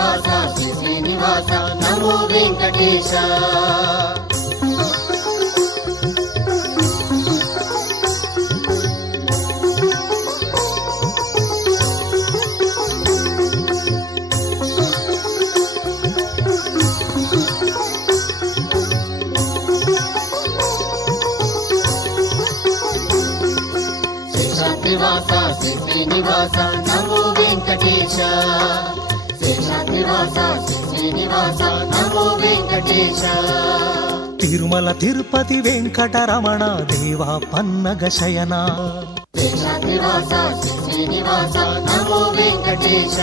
నివాస శ్రీ శ్రీనివాస నమో వెంకటేశ. నివాస శ్రీ శ్రీనివాస నమో వెంకటేశ. నివాస శ్రీ శ్రీనివాస నమో వెంకటేశ. తిరుమల తిరుపతి వెంకటరమణ దేవా పన్నగ శయన. నివాస శ్రీ శ్రీనివాస నమో వెంకటేశ.